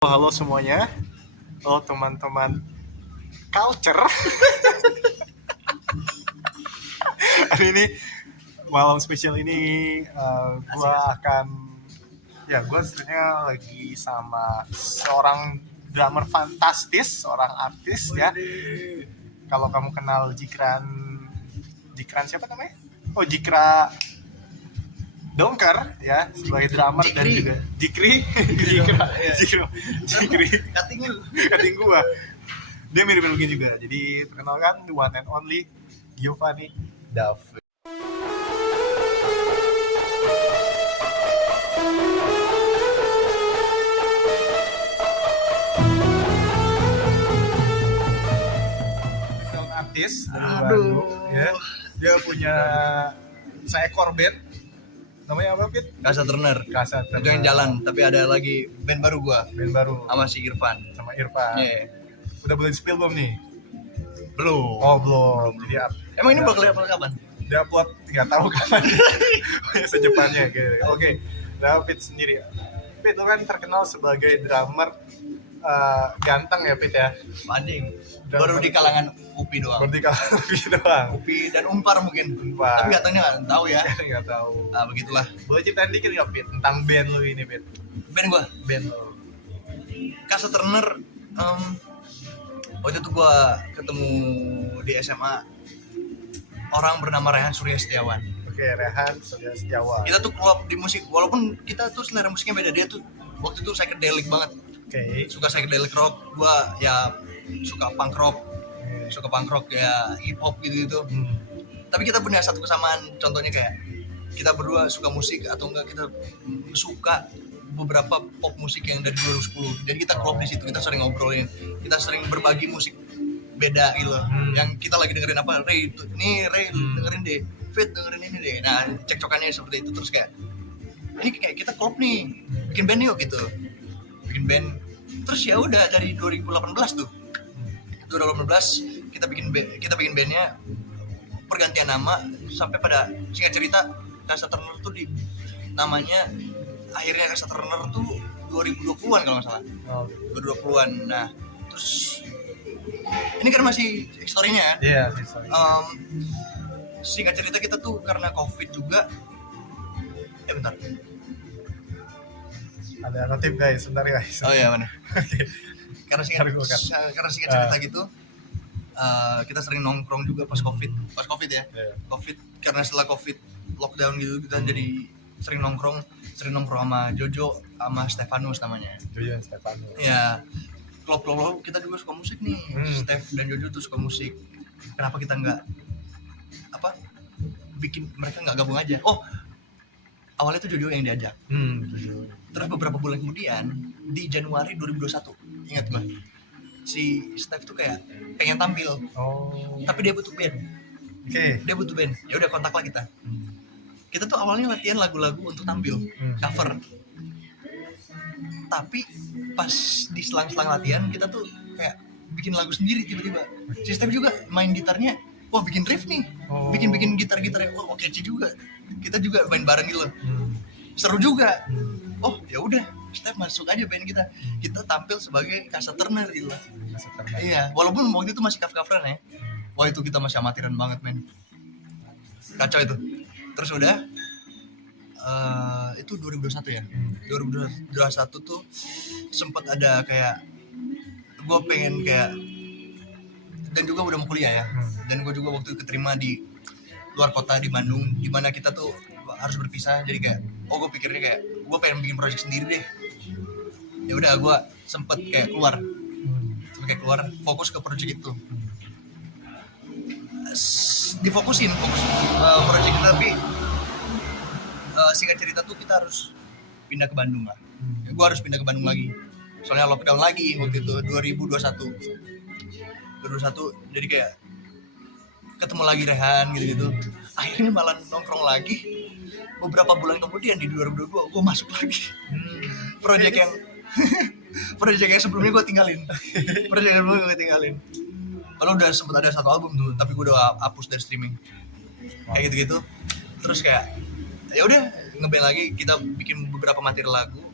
Halo semuanya, halo teman-teman culture. Hari ini malam spesial ini gue akan, gue sebenarnya lagi sama seorang drummer fantastis, seorang artis ya. Kalau kamu kenal Jikran siapa namanya? Oh, Jikra Dongker ya, sebagai drummer dan juga Jikri kating gua. Dia mirip-mirip begini juga. Jadi perkenalkan, the one and only Giovanni David. Seorang artis dari Bandung ya. Dia punya seekor band. Namanya apa, Pit? Kasa Turner. Itu yang jalan, tapi ada lagi band baru gua. Band baru. Sama si Irfan. Yeah. Udah boleh spill belum nih? Belum. Oh, belum. Jadi emang ini bakal kapan? Dia upload nggak tahu kapan. Secepatnya gitu. Oke. Pit sendiri. Pit, lu kan terkenal sebagai drummer ganteng ya, Pit ya? Banding. Baru di kalangan UPI doang. UPI dan Unpar mungkin. Tapi katanya nggak tahu ya. Nggak tahu. Nah, begitulah. Boleh ceritain dikit nggak, Pit, tentang band lu ini, Pit? Band lo. Kasa Turner. Waktu itu gua ketemu di SMA orang bernama Rehan Surya Setiawan. Oke, Rehan Surya Setiawan. Kita tuh klop di musik, walaupun kita tuh selera musiknya beda. Dia tuh waktu itu psychedelic banget. Suka psychedelic rock, gua ya suka punk rock ya, hip hop gitu. Tapi kita punya satu kesamaan, contohnya kayak kita berdua suka musik atau enggak kita suka beberapa pop musik yang dari 2010. Jadi kita klop di situ, kita sering ngobrolin, kita sering berbagi musik beda gitu. Yang kita lagi dengerin apa, Ray dengerin deh, Fit dengerin ini deh. Nah, cekcokannya seperti itu. Terus kayak ini kayak kita klop nih, bikin band yuk gitu. Bikin band. Terus ya udah dari 2018 tuh. 2018 kita bikin bandnya, pergantian nama sampai pada singkat cerita Kasa Turner tuh di namanya akhirnya Kasa Turner tuh 2020-an kalau nggak salah. 2020-an. Nah, terus ini kan masih historinya kan? Iya, historinya. Singkat cerita kita tuh karena COVID juga. Ya bentar. Ada notif guys, sebentar guys. Oh iya, mana? Oke. Karena singkat cerita gitu, kita sering nongkrong juga pas covid ya. Covid, karena setelah covid lockdown gitu kita jadi sering nongkrong sama Jojo sama Stefanus namanya. Jojo dan Stefanus. Ya, klub kita juga suka musik nih. Stef dan Jojo tuh suka musik. Kenapa kita nggak bikin mereka nggak gabung aja? Oh, awalnya tuh Jojo yang diajak. Terus beberapa bulan kemudian di Januari 2021, ingat gue, si Steph tuh kayak pengen tampil. Tapi dia butuh band. Dia butuh band. Ya udah, kontak lah kita. Kita tuh awalnya latihan lagu-lagu untuk tampil, cover. Tapi pas di selang-selang latihan kita tuh kayak bikin lagu sendiri tiba-tiba. Si Steph juga main gitarnya, wah bikin riff nih, bikin gitar-gitarnya, wah catchy juga. Kita juga main bareng gitu loh. Seru juga. Oh ya udah, Steph masuk aja band kita. Kita tampil sebagai Kasa Turner gitu. Iya, walaupun waktu itu masih cover-coveran ya. Wah itu kita masih amatiran banget men. Kacau itu. Terus udah itu 2021 ya. 2021 tuh sempat ada kayak gue pengen kayak, dan juga udah mau kuliah ya. Dan gue juga waktu itu keterima di luar kota di Bandung, dimana kita tuh harus berpisah. Jadi kayak gue pikirnya kayak gue pengen bikin project sendiri deh. Ya udah, gue sempet kayak keluar fokus ke project itu. Fokus project itu, tapi singkat cerita tuh kita harus pindah ke Bandung lah. Gue harus pindah ke Bandung lagi soalnya lockdown lagi waktu itu 2021. Jadi kayak ketemu lagi Rehan gitu. Akhirnya malah nongkrong lagi. Beberapa bulan kemudian di 2022 gue masuk lagi. Project yang sebelumnya gue tinggalin. Kalau udah sempet ada satu album tuh, tapi gue udah hapus dari streaming. Kayak gitu. Terus kayak ya udah ngeband lagi, kita bikin beberapa materi lagu.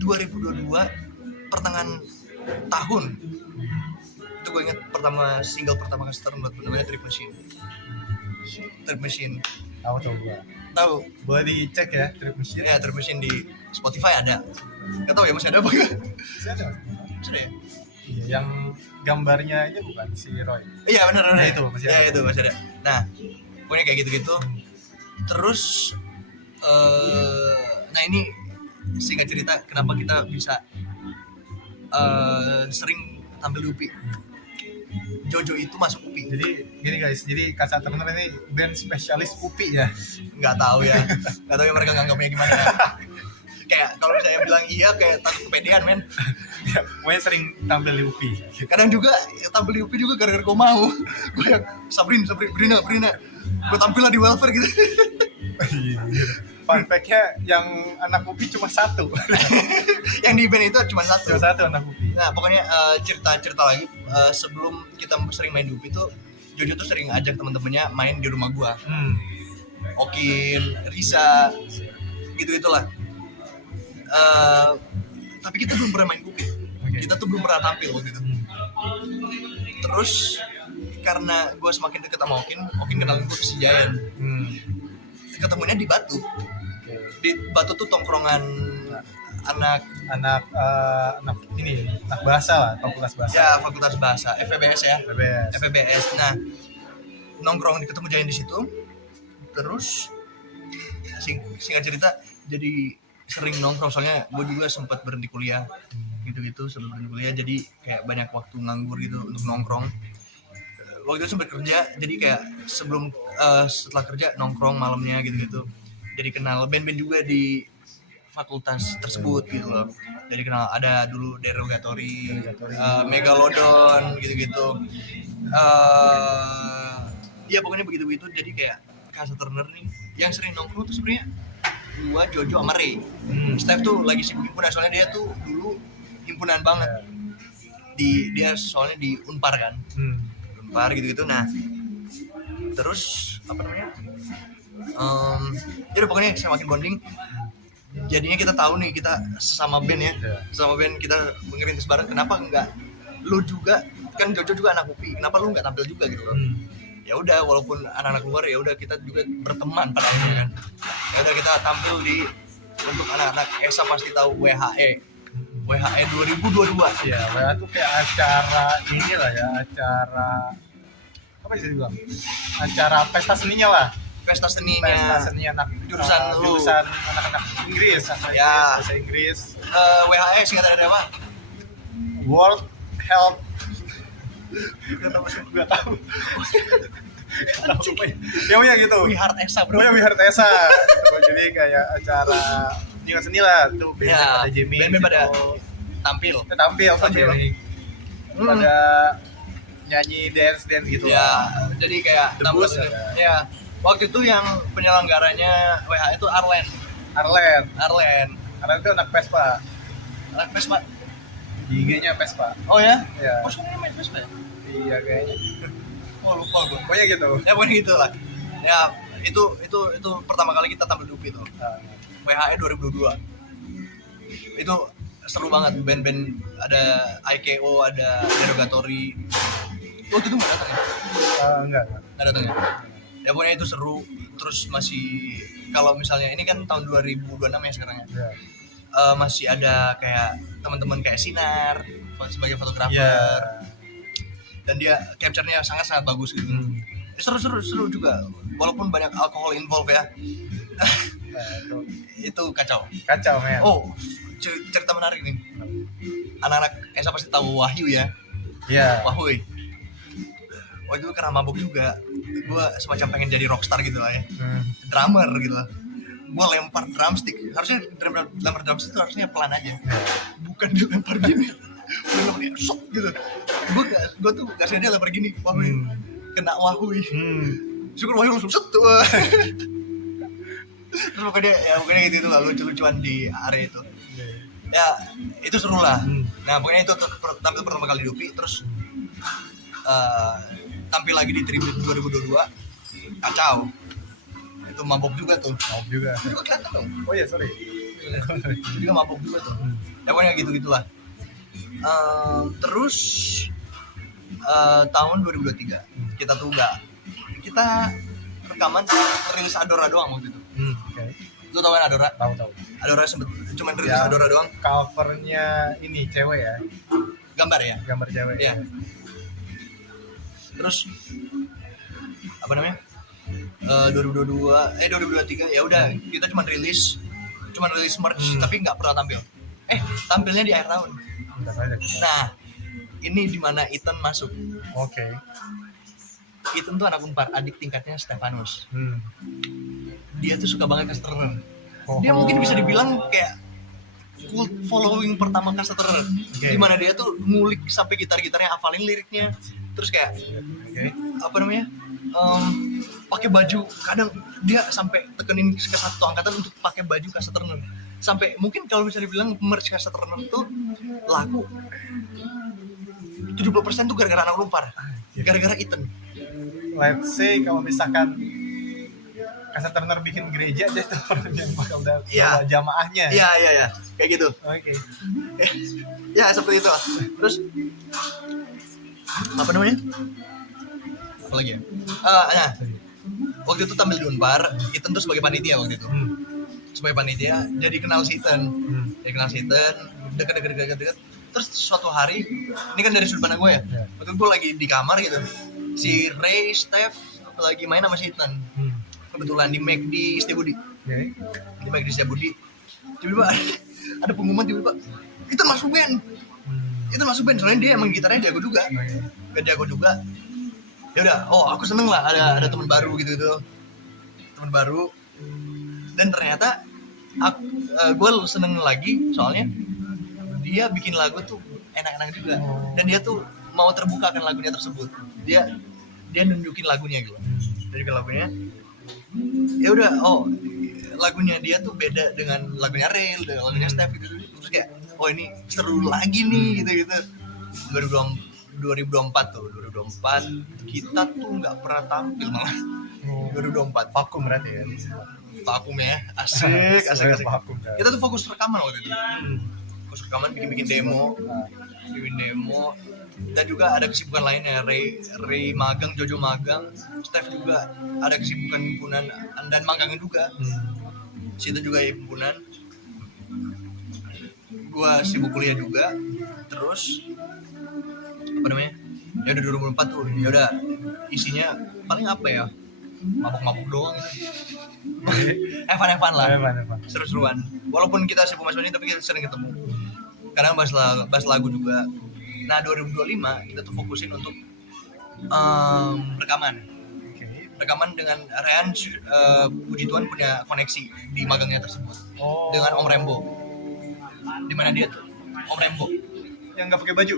2022 pertengahan tahun itu gue inget single pertama kali Sternberg namanya Trip Machine. Tahu gua. Tahu? Boleh dicek ya Trip Machine. Ya, Trip Machine di Spotify ada. Gak tau ya masih ada apa enggak? Masih ada. Sudah ya? Iya, yang gambarnya ini bukan si Roy. Iya benar. Ya, itu masih ada. Ya itu masih ada. Nah, pokoknya kayak gitu-gitu. Terus nah ini singkat cerita kenapa kita bisa sering tampil di UPI. Jojo itu masuk UPI. Jadi gini guys, jadi Casa Turner ini band spesialis UPI ya. Nggak tahu ya mereka nganggapnya gimana. Kayak kalau misalnya bilang iya kayak takut kepedean men. Ya, pokoknya sering tampil di UPI. Kadang juga tampil di UPI juga gara-gara gue mau. Gue yang Brina. Gue tampil lah di welfare gitu. Iya. Fun fact-nya yang anak UPI cuma satu. Yang di band itu cuma satu. Cuma satu anak UPI. Nah pokoknya cerita lagi sebelum kita sering main di UPI tuh Jojo tuh sering ajak teman-temannya main di rumah gua. Okin, Risa, gitu-gitulah. Tapi kita belum pernah main UPI. Okay. Kita tuh belum pernah tampil waktu itu. Terus karena gua semakin deket sama Okin kenalin gua ke si Giant. Ketemunya di Batu. Di Batu tuh tongkrongan anak bahasa lah, fakultas bahasa. Ya, fakultas bahasa, FEBS ya. FEBS. FEBS. Nah, nongkrong ketemu Giant di situ. Terus singkat cerita jadi sering nongkrong soalnya gue juga sempat berhenti kuliah. Gitu-gitu sebelum berhenti kuliah jadi kayak banyak waktu nganggur gitu untuk nongkrong. Waktu itu sempat kerja jadi kayak setelah kerja nongkrong malamnya gitu-gitu. Jadi kenal band-band juga di fakultas tersebut gitu loh. Jadi kenal ada dulu Derogatory, Megalodon gitu-gitu. Ya pokoknya begitu-begitu jadi kayak Casa Turner nih yang sering nongkrong tuh sebenarnya gua, Jojo sama Ray. Steph tuh lagi sibuk himpunan soalnya dia tuh dulu himpunan banget. Dia soalnya di Unpar kan. Unpar gitu-gitu. Nah, terus apa namanya? Jadi pokoknya semakin bonding. Jadinya kita tahu nih kita sesama band ya. Sesama band kita ngerintis bareng. Kenapa enggak lu juga kan Jojo juga anak UPI. Kenapa lu enggak tampil juga gitu loh? Ya udah walaupun anak-anak luar ya udah kita juga berteman pada akhirnya kan. Ya udah kita tampil untuk anak-anak ESA pasti tahu WHE 2022. Ya, WHE tuh kayak acara inilah ya, acara apa sih dibilang? Acara pesta seninya lah. Pesta seni anak jurusan anak-anak Inggris, bahasa Inggris. WHE singkatan dari apa? World Health. Gak tahu. Ya gitu. We Heart ESA bro. We Heart ESA. Jadi kayak acara seni lah tuh band-band pada Jimmy. Band-band pada tampil. Pada nyanyi dance gitu. Ya, jadi kayak tampil. Ya. Waktu itu yang penyelenggaranya WHE itu Arlen itu anak Vespa. Di IG-nya Vespa. Oh ya? Ya. Oh, sebenarnya main Vespa ya? Iya kayaknya. Oh, lupa gue. Pokoknya gitu. Ya, pokoknya gitu lah. Ya, itu pertama kali kita tampil di UPI itu. WHE 2022. Itu seru banget band-band ada IKO, ada Derogatory. Waktu itu enggak datang ya? Enggak datang ya? Ya pokoknya itu seru. Terus masih kalau misalnya ini kan tahun 2026 ya sekarang ya. Masih ada kayak teman-teman kayak Sinar sebagai fotografer. Dan dia capture-nya sangat bagus gitu. Seru juga walaupun banyak alkohol involved ya. Itu kacau men. Oh, cerita menarik nih. Anak-anak ESA pasti tahu Wahyu ya. Iya. Wahyu. Waktu itu karena mabuk juga, gue semacam pengen jadi rockstar gitu lah ya, drummer gitu lah. Gue lempar drumstick, harusnya lempar drumstick itu harusnya pelan aja, bukan dilempar gini, gue lempar gini, sok gitu. Gue tuh gak sengaja lempar gini, Wahui, kena Wahui. Syukur Wahui langsung set tuh. Terus pokoknya gitu lah, lucu-lucuan di area itu. Ya itu seru lah. Nah pokoknya itu tampil pertama kali di UPI, terus tampil lagi di Tribute 2022 kacau. Itu mabok juga tuh. Mabok juga. Itu kelihatan dong. Oh iya sorry. Dia mabuk juga tuh. Ya pokoknya gitu-gitulah. Terus tahun 2023 kita tuh kita rekaman rilis Adora doang waktu itu. Oke. Lu tau kan Adora? Tahu. Adora sempet cuman rilis Adora doang. Covernya ini cewek ya, Gambar ya. gambar cewek. Iya. Terus apa namanya? 2023 ya udah kita cuman rilis merch tapi nggak pernah tampil. Tampilnya di akhir tahun. Bentar aja. Nah, ini dimana Ethan masuk. Oke. Ethan tuh anak Unpar, adik tingkatnya Stefanus. Dia tuh suka banget Caster. Dia mungkin bisa dibilang kayak cult following pertama Caster. Dimana dia tuh ngulik sampai gitar-gitarnya, hafalin liriknya. Terus kayak apa namanya? Pakai baju, kadang dia sampai tekenin ke satu angkatan untuk pakai baju Caster. Sampai mungkin kalau bisa dibilang merch Caster tuh laku 70% tuh gara-gara anak Unpar. Gara-gara Ethan. Let's say kalau misalkan Caster Turner bikin gereja aja itu orang yang bakal bawa jamaahnya. Iya. Kayak gitu. Oke. Ya seperti itu. Terus apa namanya? Apa lagi ya? Nah, waktu itu tampil di Unpar, Ethan tuh sebagai panitia waktu itu. Sebagai panitia, jadi kenal si Ethan. Jadi kenal si Ethan, deket. Terus suatu hari, ini kan dari sudut pandang gue ya. Waktu itu gue lagi di kamar gitu. Si Ray, Steph lagi main sama si Ethan. Kebetulan di McD Setiabudi. Di McD Setiabudi. Tiba-tiba ada pengumuman tiba-tiba Ethan masuk band. Ethan masuk band, soalnya dia emang gitarnya jago juga. Jago juga. Ya udah, aku seneng lah ada teman baru gitu. Teman baru. Dan ternyata gue seneng lagi soalnya dia bikin lagu tuh enak-enak juga. Dan dia tuh mau terbuka akan lagunya tersebut. Dia nunjukin lagunya gitu. Nunjukin lagunya. Ya udah, lagunya dia tuh beda dengan lagunya Rail, dengan lagunya Steph gitu. Terus kayak, ini seru lagi nih gitu. 2024 kita tuh nggak pernah tampil malah. 2024 vakum berarti ya. Vakum ya, asik. Vakum, kita tuh fokus rekaman waktu itu. Fokus rekaman, bikin demo, dan juga ada kesibukan lainnya. Ray magang, Jojo magang, Steph juga ada kesibukan himpunan dan magangnya juga. Situ juga himpunan. Gua sibuk kuliah juga. Terus apa namanya? Ya udah 2024 tuh. Ya udah isinya paling apa ya? Mabuk-mabuk doang. Evan lah. Seru-seruan. Walaupun kita sibuk masuk ini tapi kita sering ketemu. Kadang bahas lagu juga. Nah 2025 kita tuh fokusin untuk rekaman. Rekaman dengan Rehan, puji Tuhan punya koneksi di magangnya tersebut dengan Om Rembo. Dimana dia tuh Om Rembo yang nggak pakai baju?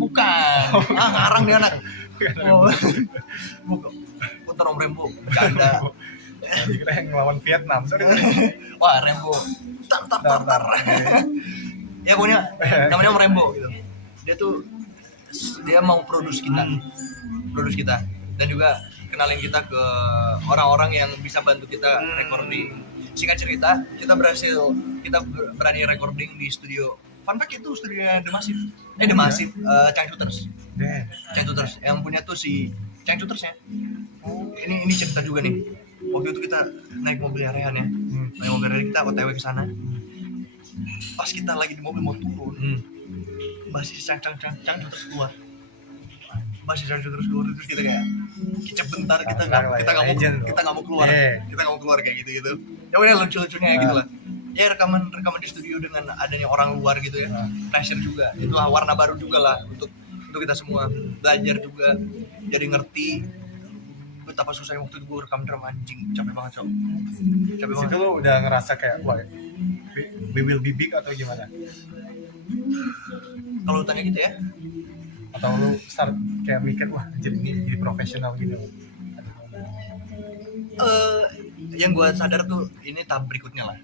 Bukan. Ngarang dia anak. Bukan. Putar Om Rembo. Canda. Kira yang ngelawan Vietnam. Wah Rembo. Tar. Ya pokoknya namanya Om Rembo gitu. Dia mau produce kita dan juga kenalin kita ke orang-orang yang bisa bantu kita recording. Singkat cerita, kita berani recording di studio. Fun fact itu studionya The Massive, Changcuters. Yang punya tuh si Changcuters ya. Ini cerita juga nih. Waktu itu kita naik mobilnya Rehan ya. Naik mobil Rehan, kita OTW ke sana. Pas kita lagi di mobil mau turun, basis Changcuters keluar. Terus kita kayak kicep bentar, kita nggak mau keluar. Kita nggak mau keluar kayak gitu. Ya udah lucu-lucunya ya gitu lah. Ya rekaman di studio dengan adanya orang luar gitu ya. Pressure juga. Itulah warna baru juga lah untuk kita semua. Belajar juga. Jadi ngerti betapa susahnya waktu itu gue rekam drum, anjing. Capek banget, Cok. Situ lo udah ngerasa kayak wah, we will be big atau gimana? Kalau tanya gitu ya. Atau lo start kayak mikir wah jadi profesional gitu? Yang gue sadar tuh ini tahap berikutnya lah.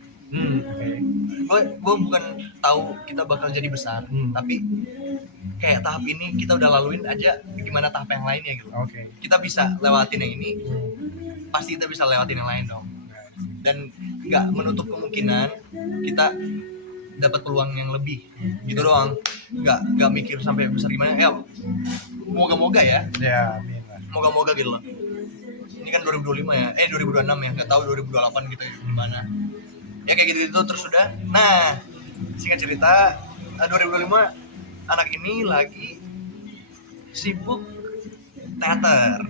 Gue bukan tahu kita bakal jadi besar, tapi kayak tahap ini kita udah laluin aja, gimana tahap yang lainnya gitu. Kita bisa lewatin yang ini, pasti kita bisa lewatin yang lain dong. Dan nggak menutup kemungkinan kita dapat peluang yang lebih gitu doang, nggak mikir sampai besar gimana ya, moga-moga ya, amin lah. moga-moga gitu loh. Ini kan 2025 ya, 2026 ya, nggak tahu 2028 gitu ya gimana ya, kayak gitu terus sudah. Nah singkat cerita 2025 anak ini lagi sibuk teater.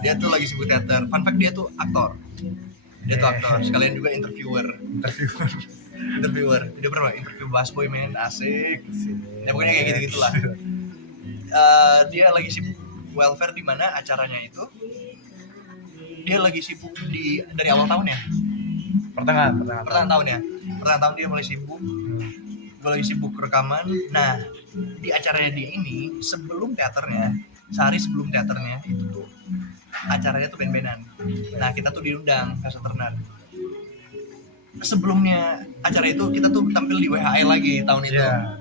Dia tuh lagi sibuk teater. Fun fact, dia tuh aktor. Sekalian juga interviewer. Dia pernah interview busboy, men, asik. Ya pokoknya kayak gitu-gitulah. Dia lagi sibuk welfare, di mana acaranya itu dia lagi sibuk dari awal tahun ya. Pertengahan tahun dia mulai sibuk. Gue lagi sibuk rekaman. Nah di acaranya dia ini sehari sebelum teaternya itu tuh acaranya tuh band-bandan. Nah kita tuh diundang ke Saternar. Sebelumnya acara itu kita tuh tampil di WHI lagi tahun itu ya.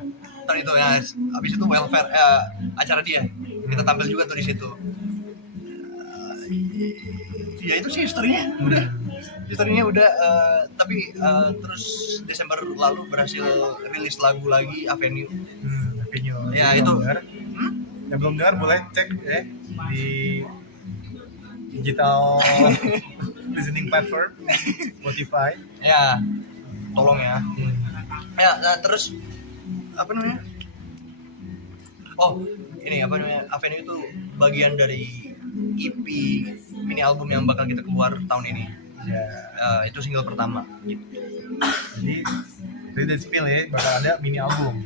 Habis itu welfare acara dia, kita tampil juga tuh di situ. Ya itu sih historinya udah tapi terus Desember lalu berhasil rilis lagu lagi, Avenue. Ya itu yang belum dengar boleh cek di digital listening platform Spotify ya, tolong ya. Nah, terus apa namanya, Avenue itu bagian dari EP mini album yang bakal kita keluar tahun ini. Itu single pertama gitu. Jadi dan spill ya, bakal ada mini album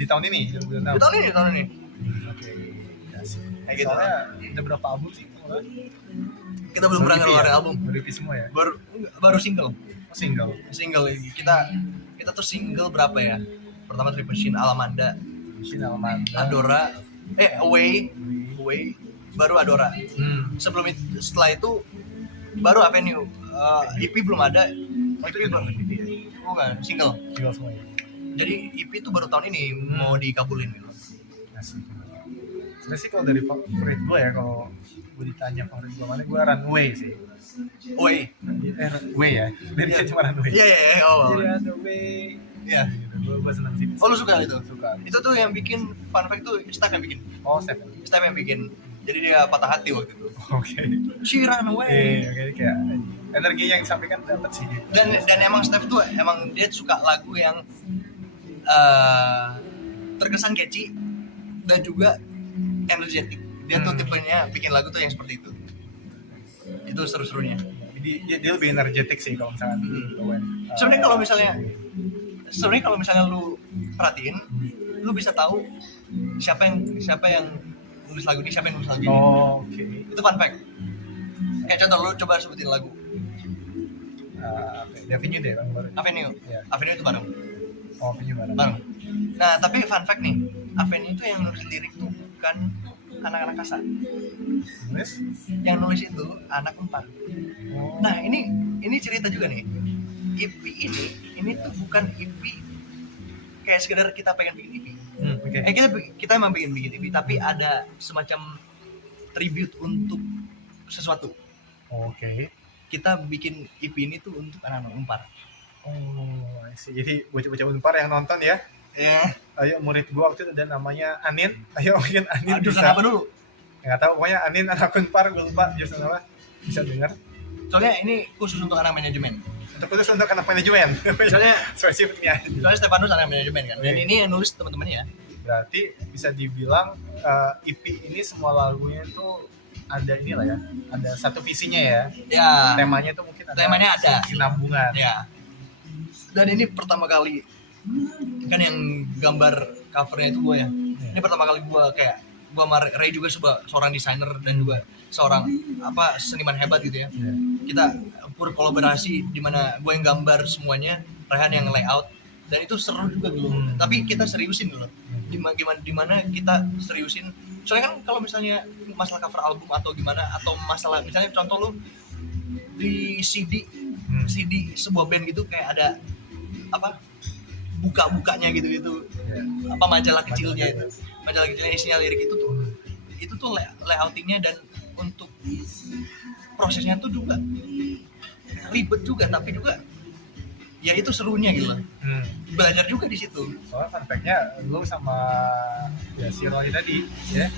di tahun ini. Di tahun ini. Oke. Kayak gitu. Soalnya ada berapa album sih? Kita belum pernah ngeluarin album. Baru EP semua ya? Baru single. Single. Kita tuh single berapa ya? Pertama Triple Alamanda, Adora, Away, baru Adora. Setelah itu baru Avenue. EP belum ada. Itu belum Bukan, single semua ya? Jadi EP itu baru tahun ini mau dikabulin gitu. Sebenarnya sih kalau dari favorit gue ya, kalau gue ditanya favorit gue mana, gue Runway sih. Way ya? Dari cuma Runway. Iya. Runway. Iya. Gue seneng sih. Oh lu suka itu? Suka. Itu tuh yang bikin fun fact tuh Steph yang bikin. Steph yang bikin. Jadi dia patah hati waktu itu. Oke. She ran away. Iya, kayak energi yang disampaikan dapat sih. Dan emang Steph tuh emang dia suka lagu yang terkesan catchy dan juga energetik. Dia tuh tipenya bikin lagu tuh yang seperti itu. Itu seru-serunya. Jadi dia lebih energetik sih kalau misalnya sebenarnya kalau misalnya lu perhatiin, lu bisa tahu siapa yang nulis lagu ini, siapa yang nulis lagu ini. Oke. Itu fun fact. Kayak contoh, lu coba sebutin lagu. Avenue deh, Avenue. Yeah. Avenue itu bareng. Avenue bareng. Nah, tapi fun fact nih, Avenue itu yang nulis lirik tuh bukan anak-anak kasar. Yang nulis itu anak 4. Nah, ini cerita juga nih. EP ini tuh bukan EP kayak sekedar kita pengen bikin EP. Kita emang bikin EP, tapi ada semacam tribute untuk sesuatu. Oke. Kita bikin EP ini tuh untuk anak-anak Unpar. Jadi bocah-bocah Unpar yang nonton ya. Ya. Ayo, murid gua waktu itu ada namanya Anin. Ayo mungkin Anin bisa. Apa dulu? Nggak tahu, pokoknya Anin anak Unpar, gue lupa jurusan apa. Bisa dengar. Soalnya ini khusus untuk anak manajemen. Khusus untuk anak manajemen. Soalnya spesifiknya. Soalnya Stefanus anak manajemen kan. Dan ini yang nulis teman-temannya. Berarti bisa dibilang EP ini semua lagunya tuh ada inilah ya, ada satu visinya ya. Ya. Temanya tuh mungkin ada sinambungan. Ya. Dan ini pertama kali kan yang gambar covernya itu gue ya. Ini pertama kali gue sama Ray juga seorang desainer dan juga seorang seniman hebat gitu ya. Kita berkolaborasi di mana gue yang gambar semuanya, Rehan yang layout, dan itu seru juga dulu. Tapi kita seriusin dulu. Dimana kita seriusin. Soalnya kan kalau misalnya masalah cover album atau gimana, atau masalah misalnya contoh lu di CD sebuah band gitu kayak ada buka-bukanya gitu majalah kecilnya isinya lirik itu tuh layoutingnya dan untuk prosesnya tuh juga ribet juga, tapi juga ya itu serunya gitu loh. Belajar juga di situ. Soalnya fun fact-nya lu sama ya si Roy tadi ya,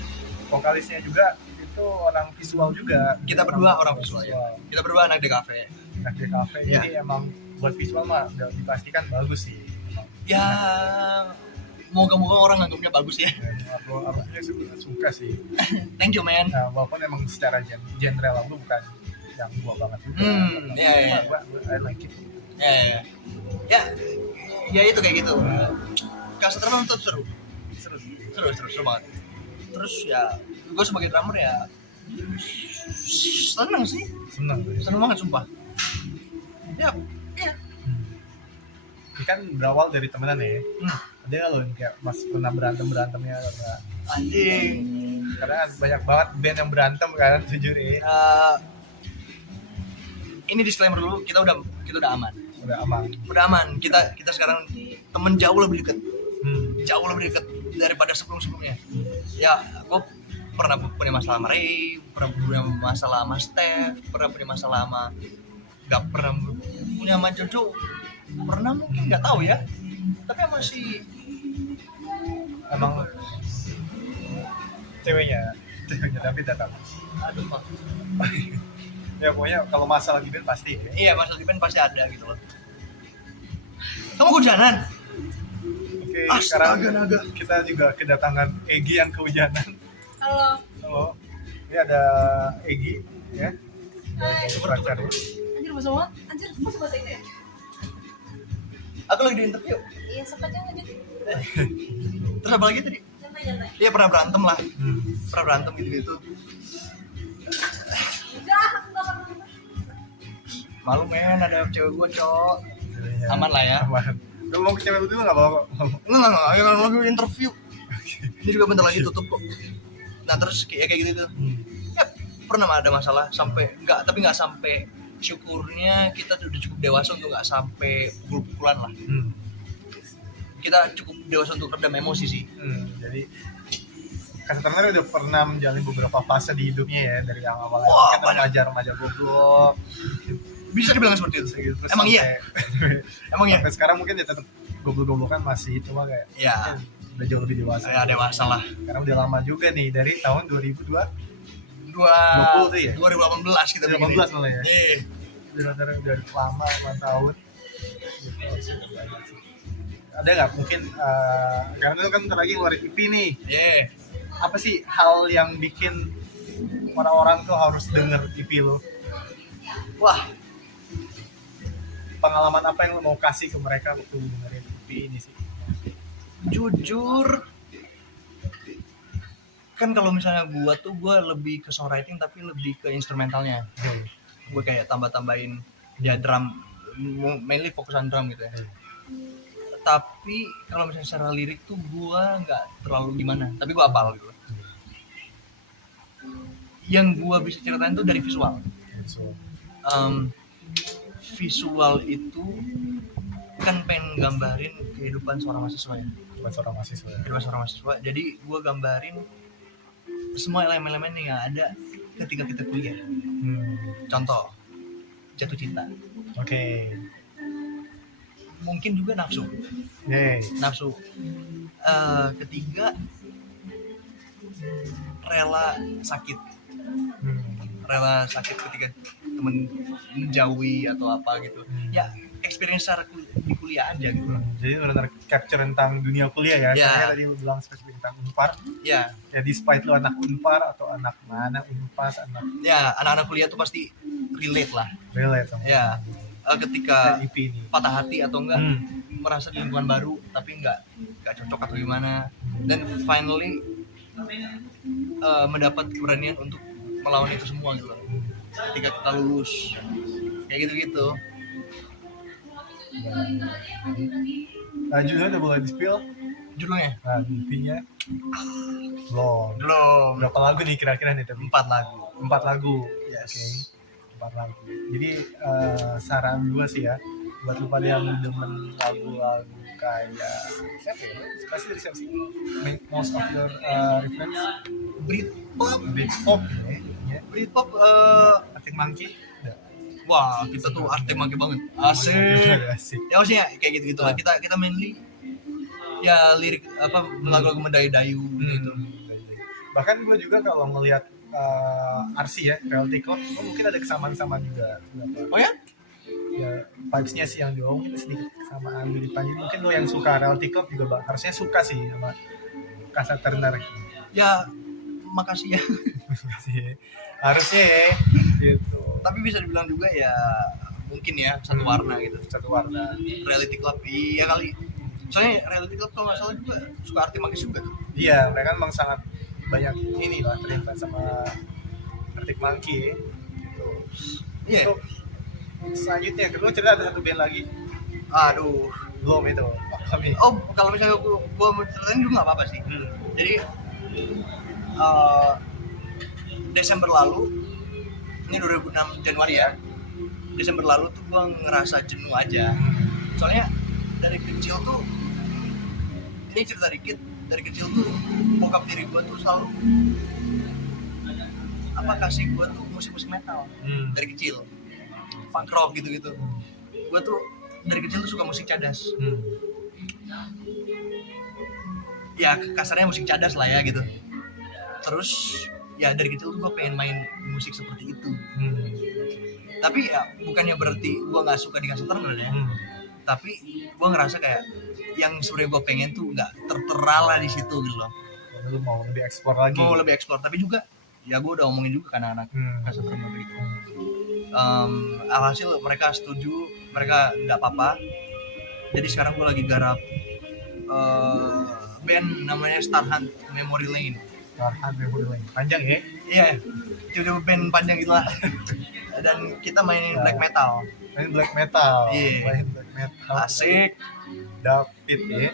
vokalisnya juga itu orang visual juga. Kita berdua orang visual ya. Kita berdua anak DKV. Anak DKV Ya. ini emang buat visual mah udah dipastikan bagus sih. Emang. Ya moga-moga orang nganggapnya bagus ya. Aku suka sih. Thank you man. Nah, walaupun emang secara genre lagu bukan yang gua banget juga. Ya. Gua I like it. Ya itu kayak gitu. Kasih drummer tuh seru banget. Terus ya gue sebagai drummer ya seneng sih, Seneng. seneng banget sumpah. Ya. Ini kan berawal dari temenan ya. Ada nggak lo yang kayak mas pernah berantemnya karena Anjing. karena banyak banget band yang berantem kan jujur ya. Ini disclaimer dulu, kita udah aman. Udah aman. Kita sekarang temen jauh lebih dekat daripada sebelumnya. Ya gue pernah punya masalah sama Ray, pernah punya masalah sama Steph, pernah punya masalah sama nggak pernah punya sama Jojo, pernah mungkin nggak tahu ya, tapi masih Emang ceweknya tapi datang. aduh pak. Ya pokoknya kalau masalah di band pasti ya. Iya, masalah di band pasti ada gitu loh. Kamu kehujanan? Oke, Astaga, sekarang naga. kita juga kedatangan Egi yang kehujanan. Halo. Ini ada Egi ya. Hai. Pacarnya. Anjir bahasa banget. Anjir, kok bahasa ini ya? Aku lagi di interview. Iya, sengaja aja. Terus apa lagi tadi? Nyantai. Iya pernah berantem lah. Pernah berantem gitu. Enggak, aku enggak pernah. Malu men, ada cewek gua cowok. Aman lah ya. Aman. Lu mau ke cewek lu dulu nggak apa-apa? Enggak, ayo lagi interview. Ini juga bentar lagi tutup kok. Nah terus kayak gitu. Ya pernah ada masalah sampai nggak sampai, syukurnya kita udah cukup dewasa untuk nggak sampai pukul-pukulan lah. Kita cukup dewasa untuk redam emosi sih. Jadi Kasih Turner udah pernah menjalani beberapa fase di hidupnya ya, dari yang awalnya Wah, kan remaja goblok. Bisa dibilang seperti itu. Terus Emang iya. Sampai sekarang mungkin ya tetap goblok-goblokan masih, cuma kayak Ya. udah jauh lebih dewasa. Ya dewasa lah. Karena udah lama juga nih, dari tahun 2002 20 tuh ya? 2018 kita bikin 2018 malah ya. Iya. Udah lama 8 tahun. Ada nggak mungkin karena itu kan bentar lagi ngeluarin EP nih. Iya. Apa sih hal yang bikin orang-orang tuh harus denger EP lo? Wah, Pengalaman apa yang lo mau kasih ke mereka waktu dengerin EP ini sih? jujur kan kalau misalnya gua lebih ke songwriting tapi lebih ke instrumentalnya. Gue kayak tambah-tambahin ya drum, mainly fokusan drum gitu ya. Tapi kalau misalnya secara lirik tuh gue nggak terlalu gimana, tapi gue apal gitu. Yang gue bisa ceritain tuh dari visual. Visual itu kan pengen gambarin kehidupan seorang mahasiswa ya. Kehidupan seorang mahasiswa. Jadi gue gambarin semua elemen-elemen yang ada ketika kita kuliah. Contoh, jatuh cinta. Oke. Mungkin juga nafsu. Nafsu. Ketiga, rela sakit ketika temen menjauhi atau apa gitu. Ya experience secara di kuliah aja gitu. Jadi benar-benar capture tentang dunia kuliah ya. Ya. Karena tadi lu bilang spesifik tentang Unpar. Ya, Despite lu anak Unpar atau anak mana Unpas, ya anak-anak kuliah tuh pasti relate lah. relate sama Ya, ketika EP ini. patah hati atau enggak merasa di lingkungan baru tapi enggak cocok atau gimana, dan finally mendapat keberanian untuk melawan itu semua gitu loh. Ketika kita lulus kayak gitu-gitu. Judulnya udah boleh di-spill? Judulnya EP-nya belum. Berapa lagu nih kira-kira nih? 4 lagu. 4 lagu. Yes. Oke. 4 lagu. Jadi saran gue sih ya, buat lu pada yang demen lagu-lagu kayak siapa ya? Pasti dari siapa sih? Most of your reference Britpop Britpop ya. Britpop Arctic Monkey. wah kita tuh arte make banget, asik. Asik. Ya maksudnya kayak gitu lah. Kita mainly ya lirik apa lagu-lagu mendayu-dayu gitu. Bahkan gue juga kalau ngelihat RC ya, Reality Club, gue mungkin ada kesamaan-kesamaan juga. Oh ya? Ya vibes-nya sih yang diomongin sedikit kesamaan miripan. Jadi mungkin lo yang suka Reality Club juga harusnya suka sih sama Casa Turner. Ya makasih ya. Harusnya ya, gitu. Tapi bisa dibilang juga ya mungkin ya satu warna gitu. Satu warna. Reality Club iya kali. Soalnya Reality Club kalau nggak salah juga suka arti makis juga tuh. Iya, mereka memang sangat banyak ini lah terinfluence sama Arctic Monkey. Gitu. Iya. So, selanjutnya kedua cerita ada satu band lagi. Aduh. Belum itu. Kami. Oh kalau misalnya gua mau ceritain juga nggak apa-apa sih. Jadi Desember lalu, ini 2006 Januari ya. Desember lalu tuh gua ngerasa jenuh aja. Soalnya dari kecil tuh, ini cerita dikit, dari kecil tuh bokap tiri gua tuh selalu kasih gua tuh musik-musik metal dari kecil, punk rock gitu-gitu. Gua tuh dari kecil tuh suka musik cadas. Ya kasarnya musik cadas lah ya gitu. Terus ya dari kecil tuh gue pengen main musik seperti itu. Tapi ya bukannya berarti gue nggak suka di Casa Turner ya. Tapi gue ngerasa kayak yang sebenarnya gue pengen tuh nggak tertera lah di situ gitu loh. Lu mau lebih eksplor lagi. Mau lebih eksplor, tapi juga ya gue udah omongin juga kan anak Casa Turner gitu. Alhasil mereka setuju, mereka nggak apa-apa. Jadi sekarang gue lagi garap band namanya Star Hunt Memory Lane. Star Hunt Memory Lane. Panjang ya? Iya, itu band panjang gitu lah. Dan kita mainin black metal. Main black metal. Iya. Main black metal. Asik. David ya.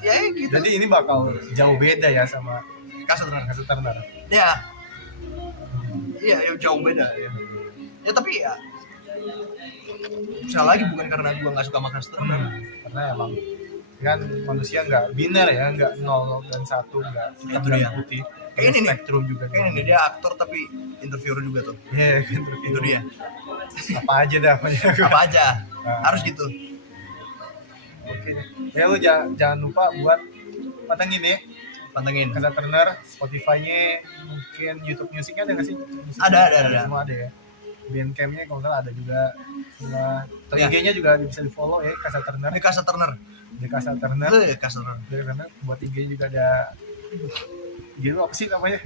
Ya gitu. Jadi ini bakal jauh beda ya sama Casa Turner. Casa Turner. Ya. Iya, ya jauh beda ya. Ya tapi ya sekali lagi bukan karena gua nggak suka sama Casa Turner. Karena emang kan manusia nggak biner ya, nggak 0 dan 1, nggak hitam Itu dan dia. putih. Kayak ini nih. Spektrum juga. Kayaknya ini dia aktor tapi interviewer juga tuh. Iya, Itu dia. Apa aja dah pokoknya. Apa aja. Harus gitu. Oke. Ya lu jangan lupa buat pantengin ya Pantengin. Casa Turner, Spotify-nya, mungkin YouTube Music-nya ada nggak sih? Ada. Semua ada ya. Bandcamp-nya kalau nggak salah ada juga. Semua. Ya. IG-nya juga bisa di follow ya, Casa Turner. Ini Casa Turner. Di Casa Turner. Casa Turner. Karena buat IG juga ada. Gitu apa sih namanya?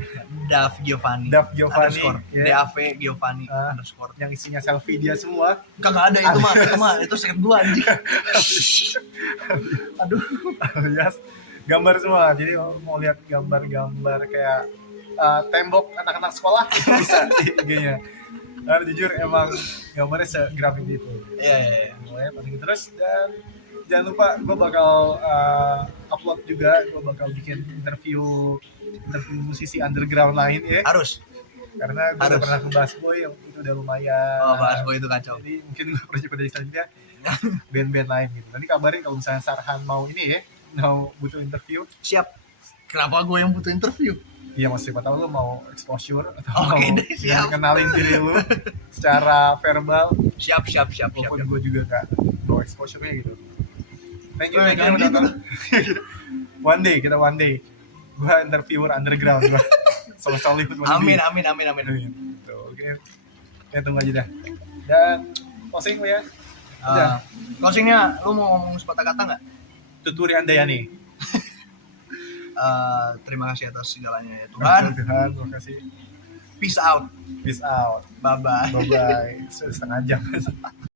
Dav Giovanni. Underscore, ya. DAV Giovanni underscore. Yang isinya selfie dia semua. Kagak ada itu mah itu second gua anjing. Aduh. Alias gambar semua. Jadi mau lihat gambar-gambar kayak tembok anak-anak sekolah bisa di IG-nya. Karena jujur emang gambarnya segrafik itu. Iya. Mulai penting terus dan jangan lupa gue bakal upload juga, gue bakal bikin interview musisi underground lain ya. Harus. Karena gue udah pernah ke Bass Boy yang itu udah lumayan. Oh, Bass Boy itu kacau. Jadi mungkin gue project dari selanjutnya band-band lain gitu. Nanti kabarin kalau misalnya Sarhan mau ini ya, mau butuh interview. Siap. Kenapa gue yang butuh interview? Iya mas, siapa tahu lu mau exposure atau Oke, mau deh, siap. kenalin diri lu secara verbal. Siap. Walaupun gue juga gak mau exposure-nya gitu. Thank you jangan udah datang. One day gue interviewer underground gue. Soal Hollywood. Amin. Tuh, oke. Ya tunggu aja dah. Dan closing ya. Closingnya lu mau ngomong sepatah kata nggak? Tuturi Andayani. Terima kasih atas segalanya ya Tuhan. Terima kasih. Peace out. Peace out. Bye bye. Bye bye. Setengah jam.